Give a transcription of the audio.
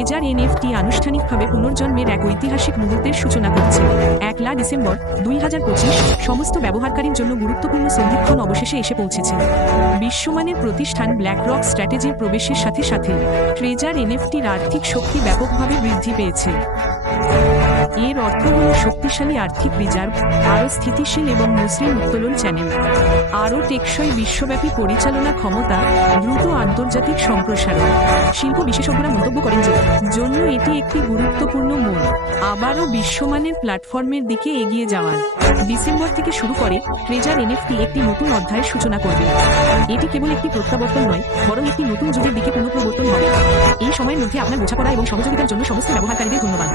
Treasure NFT আনুষ্ঠানিকভাবে পুনর্জন্মের এক ঐতিহাসিক মুহূর্তের সূচনা করছে। 1 ডিসেম্বর 2025 সমস্ত ব্যবহারকারীর জন্য গুরুত্বপূর্ণ সন্ধিক্ষণ অবশেষে এসে পৌঁছেছে। বিশ্বমানের প্রতিষ্ঠান ব্ল্যাকরক স্ট্র্যাটেজির প্রবেশের সাথে সাথে ট্রেজার এনএফটির আর্থিক শক্তি ব্যাপকভাবে বৃদ্ধি পেয়েছে। এর অর্থ হল শক্তিশালী আর্থিক রিজার্ভ, আরও স্থিতিশীল এবং মসৃণ উত্তোলন চ্যানেল, আরও টেকসই বিশ্বব্যাপী পরিচালনা ক্ষমতা, দ্রুত আন্তর্জাতিক সম্প্রসারণ। শিল্প বিশেষজ্ঞরা মন্তব্য করেন যে জন্য এটি একটি গুরুত্বপূর্ণ মোড়, আবারও বিশ্বমানের প্ল্যাটফর্মের দিকে এগিয়ে যাওয়ার। ডিসেম্বর থেকে শুরু করে ট্রেজার এনএফটি একটি নতুন অধ্যায়ের সূচনা করবে। এটি কেবল একটি প্রত্যাবর্তন নয়, বরং একটি নতুন যুগের দিকে পুনঃপ্রবর্তন হবে। এই সময়ের মধ্যে আপনার বোঝাপড়া এবং সহযোগিতার জন্য সমস্ত ব্যবহারকারীদের ধন্যবাদ।